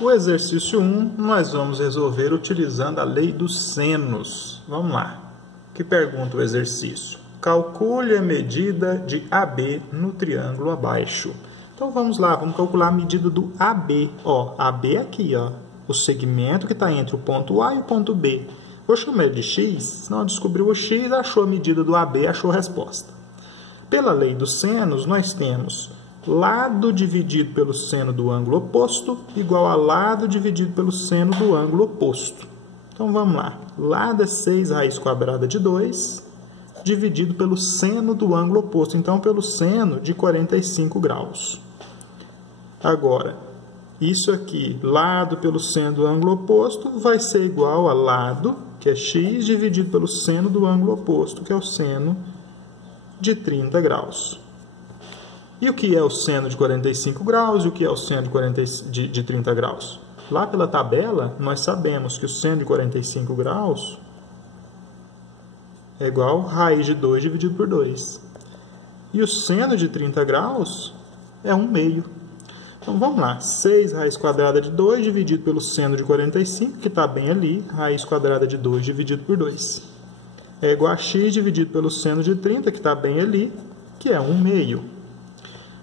O exercício 1, nós vamos resolver utilizando a lei dos senos. Vamos lá. O que pergunta o exercício? Calcule a medida de AB no triângulo abaixo. Então vamos lá, vamos calcular a medida do AB. Ó, AB é aqui, ó, o segmento que está entre o ponto A e o ponto B. Vou chamar ele de X, senão descobriu o X, achou a medida do AB, achou a resposta. Pela lei dos senos, nós temos lado dividido pelo seno do ângulo oposto igual a lado dividido pelo seno do ângulo oposto. Então vamos lá. Lado é 6 raiz quadrada de 2 dividido pelo seno do ângulo oposto. Então pelo seno de 45 graus. Agora, isso aqui, lado pelo seno do ângulo oposto, vai ser igual a lado, que é x, dividido pelo seno do ângulo oposto, que é o seno de 30 graus. E o que é o seno de 45 graus e o que é o seno de 30 graus? Lá pela tabela, nós sabemos que o seno de 45 graus é igual a raiz de 2 dividido por 2. E o seno de 30 graus é 1 meio. Então vamos lá, 6 raiz quadrada de 2 dividido pelo seno de 45, que está bem ali, raiz quadrada de 2 dividido por 2. É igual a x dividido pelo seno de 30, que está bem ali, que é 1 meio.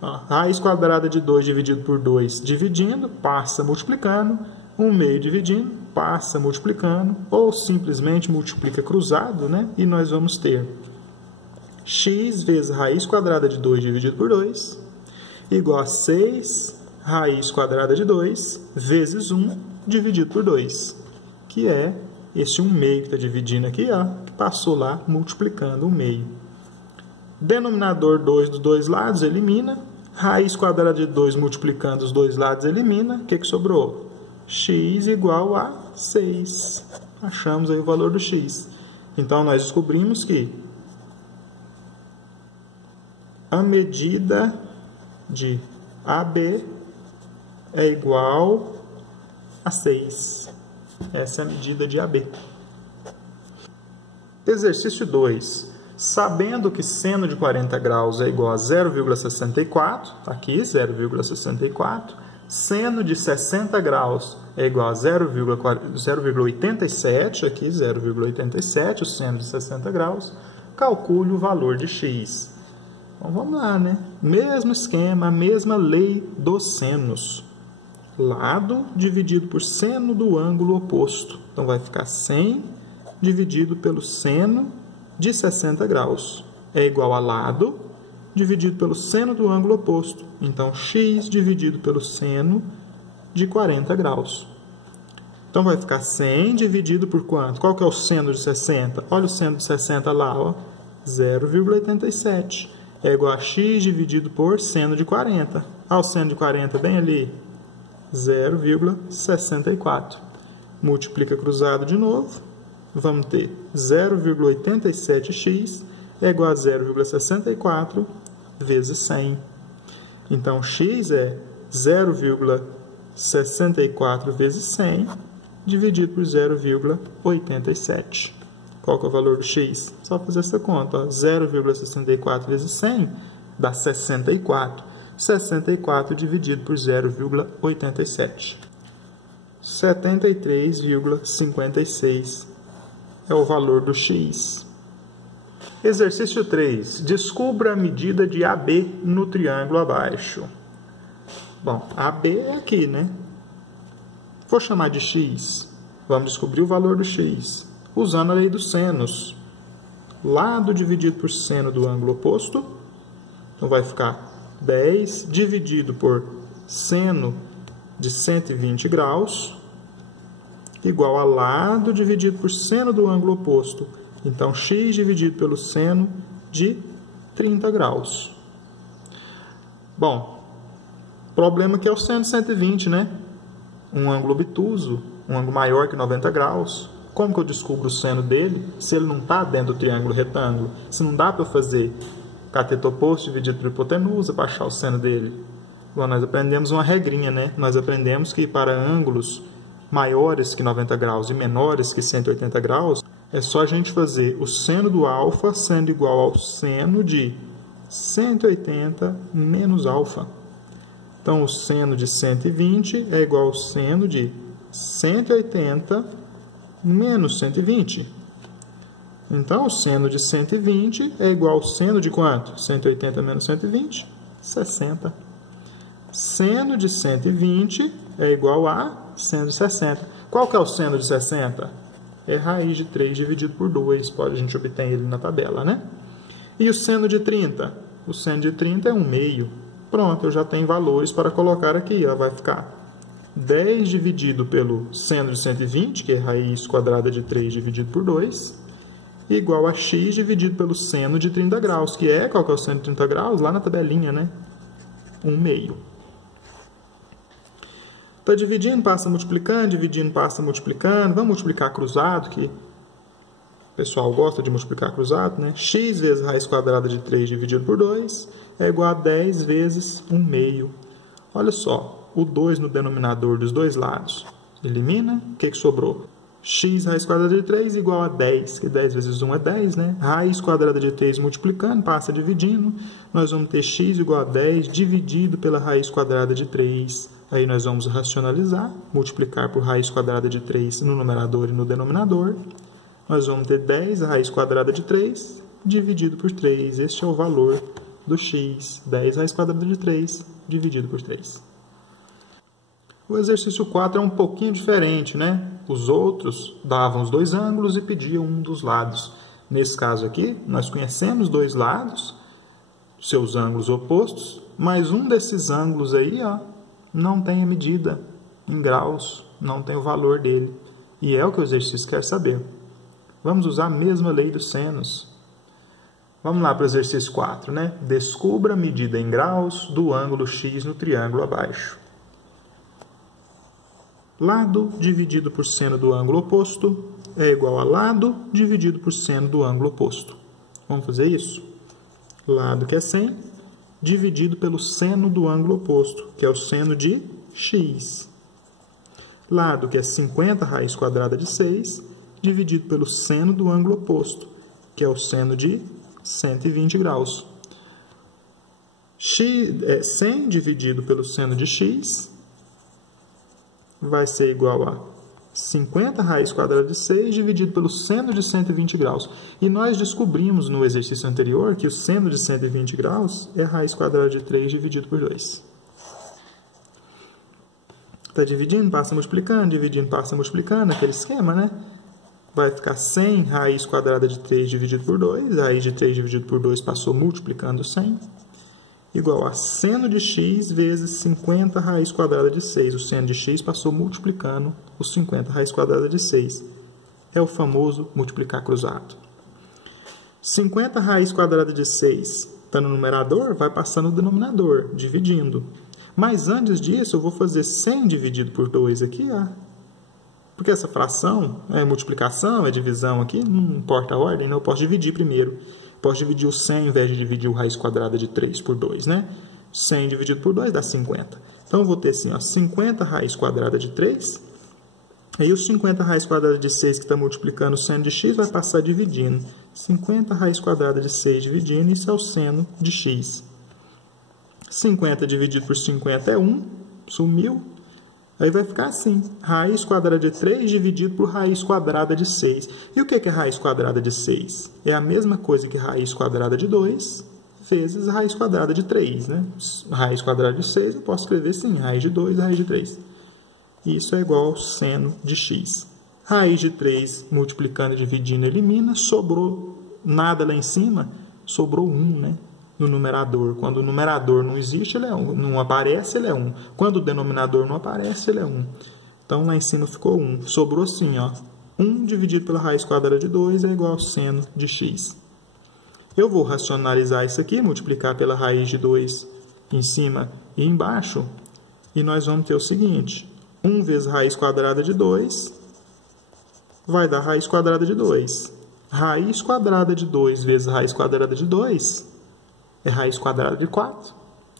Raiz quadrada de 2 dividido por 2, dividindo, passa multiplicando. 1 meio dividindo, passa multiplicando. Ou simplesmente multiplica cruzado, né? E nós vamos ter x vezes raiz quadrada de 2 dividido por 2, igual a 6 raiz quadrada de 2 vezes 1 dividido por 2. Que é esse 1 meio que está dividindo aqui, ó, que passou lá multiplicando 1 meio. Denominador 2 dos dois lados elimina. Raiz quadrada de 2 multiplicando os dois lados elimina. O que sobrou? X igual a 6. Achamos aí o valor do x. Então, nós descobrimos que a medida de AB é igual a 6. Essa é a medida de AB. Exercício 2. Sabendo que seno de 40 graus é igual a 0,64, está aqui, 0,64. Seno de 60 graus é igual a 0,87, aqui, 0,87, o seno de 60 graus. Calcule o valor de x. Então, vamos lá, né? Mesmo esquema, a mesma lei dos senos. Lado dividido por seno do ângulo oposto. Então, vai ficar 100 dividido pelo seno de 60 graus. É igual a lado dividido pelo seno do ângulo oposto. Então, x dividido pelo seno de 40 graus. Então, vai ficar 100 dividido por quanto? Qual que é o seno de 60? Olha o seno de 60 lá, ó, 0,87. É igual a x dividido por seno de 40. Olha o seno de 40 bem ali, 0,64. Multiplica cruzado de novo. Vamos ter 0,87x é igual a 0,64 vezes 100. Então, x é 0,64 vezes 100 dividido por 0,87. Qual que é o valor do x? Só fazer essa conta. 0,64 vezes 100 dá 64. 64 dividido por 0,87. 73,56 é o valor do x. Exercício 3. Descubra a medida de AB no triângulo abaixo. Bom, AB é aqui, né? Vou chamar de x. Vamos descobrir o valor do x. Usando a lei dos senos. Lado dividido por seno do ângulo oposto. Então, vai ficar 10 dividido por seno de 120 graus. Igual a lado dividido por seno do ângulo oposto. Então, x dividido pelo seno de 30 graus. Bom, problema que é o seno de 120, né? Um ângulo obtuso, um ângulo maior que 90 graus. Como que eu descubro o seno dele se ele não está dentro do triângulo retângulo? Se não dá para eu fazer cateto oposto dividido por hipotenusa para achar o seno dele? Bom, nós aprendemos uma regrinha, né? Nós aprendemos que para ângulos maiores que 90 graus e menores que 180 graus, é só a gente fazer o seno do alfa sendo igual ao seno de 180 menos alfa. Então, o seno de 120 é igual ao seno de 180 menos 120. Então, o seno de 120 é igual ao seno de quanto? 180 menos 120? 60. Seno de 120 é igual a seno de 60. Qual que é o seno de 60? É raiz de 3 dividido por 2. A gente obtém ele na tabela, né? E o seno de 30? O seno de 30 é 1/2. Pronto, eu já tenho valores para colocar aqui. Ó. Vai ficar 10 dividido pelo seno de 120, que é raiz quadrada de 3 dividido por 2, igual a x dividido pelo seno de 30 graus, que é, qual que é o seno de 30 graus? Lá na tabelinha, né? 1/2. Está dividindo, passa multiplicando, dividindo, passa multiplicando. Vamos multiplicar cruzado, que o pessoal gosta de multiplicar cruzado, né? X vezes raiz quadrada de 3 dividido por 2 é igual a 10 vezes 1/2. Olha só, o 2 no denominador dos dois lados. Elimina, o que sobrou? X raiz quadrada de 3 igual a 10, que 10 vezes 1 é 10, né? Raiz quadrada de 3 multiplicando, passa dividindo. Nós vamos ter x igual a 10 dividido pela raiz quadrada de 3. Aí nós vamos racionalizar, multiplicar por raiz quadrada de 3 no numerador e no denominador. Nós vamos ter 10 raiz quadrada de 3 dividido por 3. Este é o valor do x. 10 raiz quadrada de 3 dividido por 3. O exercício 4 é um pouquinho diferente, né? Os outros davam os dois ângulos e pediam um dos lados. Nesse caso aqui, nós conhecemos dois lados, seus ângulos opostos, mas um desses ângulos aí, ó, não tem a medida em graus, não tem o valor dele. E é o que o exercício quer saber. Vamos usar a mesma lei dos senos. Vamos lá para o exercício 4, né? Descubra a medida em graus do ângulo x no triângulo abaixo. Lado dividido por seno do ângulo oposto é igual a lado dividido por seno do ângulo oposto. Vamos fazer isso? Lado que é 100, dividido pelo seno do ângulo oposto, que é o seno de x. Lado que é 50 raiz quadrada de 6, dividido pelo seno do ângulo oposto, que é o seno de 120 graus. 100 dividido pelo seno de x vai ser igual a 50 raiz quadrada de 6 dividido pelo seno de 120 graus. E nós descobrimos no exercício anterior que o seno de 120 graus é raiz quadrada de 3 dividido por 2. Está dividindo, passa multiplicando, dividindo, passa multiplicando, aquele esquema, né? Vai ficar 100 raiz quadrada de 3 dividido por 2. A raiz de 3 dividido por 2 passou multiplicando 100. Igual a seno de x vezes 50 raiz quadrada de 6. O seno de x passou multiplicando os 50 raiz quadrada de 6. É o famoso multiplicar cruzado. 50 raiz quadrada de 6 está no numerador, vai passar no denominador, dividindo. Mas antes disso, eu vou fazer 100 dividido por 2 aqui, ó. Porque essa fração é multiplicação, é divisão aqui, não importa a ordem, né? Eu posso dividir primeiro. Posso dividir o 100 ao invés de dividir o raiz quadrada de 3 por 2, né? 100 dividido por 2 dá 50. Então, eu vou ter assim, ó, 50 raiz quadrada de 3. Aí, os 50 raiz quadrada de 6 que está multiplicando o seno de x vai passar dividindo. 50 raiz quadrada de 6 dividindo, isso é o seno de x. 50 dividido por 50 é 1, sumiu. Aí vai ficar assim, raiz quadrada de 3 dividido por raiz quadrada de 6. E o que é raiz quadrada de 6? É a mesma coisa que raiz quadrada de 2 vezes raiz quadrada de 3, né? Raiz quadrada de 6 eu posso escrever assim, raiz de 2 raiz de 3. Isso é igual ao seno de x. Raiz de 3 multiplicando e dividindo elimina, sobrou nada lá em cima, sobrou 1, né? No numerador. Quando o numerador não existe, ele é 1. Não aparece, ele é 1. Quando o denominador não aparece, ele é 1. Então, lá em cima ficou 1. Sobrou assim, ó. 1 dividido pela raiz quadrada de 2 é igual ao seno de x. Eu vou racionalizar isso aqui, multiplicar pela raiz de 2 em cima e embaixo, e nós vamos ter o seguinte. 1 vezes raiz quadrada de 2 vai dar raiz quadrada de 2. Raiz quadrada de 2 vezes raiz quadrada de 2 é raiz quadrada de 4,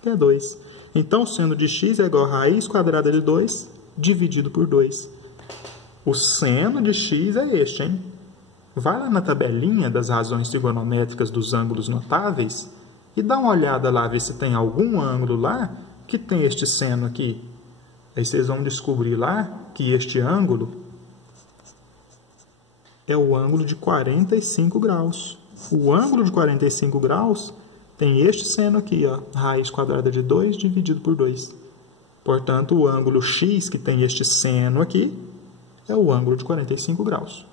que é 2. Então, o seno de x é igual a raiz quadrada de 2 dividido por 2. O seno de x é este, hein? Vai lá na tabelinha das razões trigonométricas dos ângulos notáveis e dá uma olhada lá, ver se tem algum ângulo lá que tem este seno aqui? Aí vocês vão descobrir lá que este ângulo é o ângulo de 45 graus. O ângulo de 45 graus tem este seno aqui, ó, raiz quadrada de 2 dividido por 2. Portanto, o ângulo x, que tem este seno aqui, é o ângulo de 45 graus.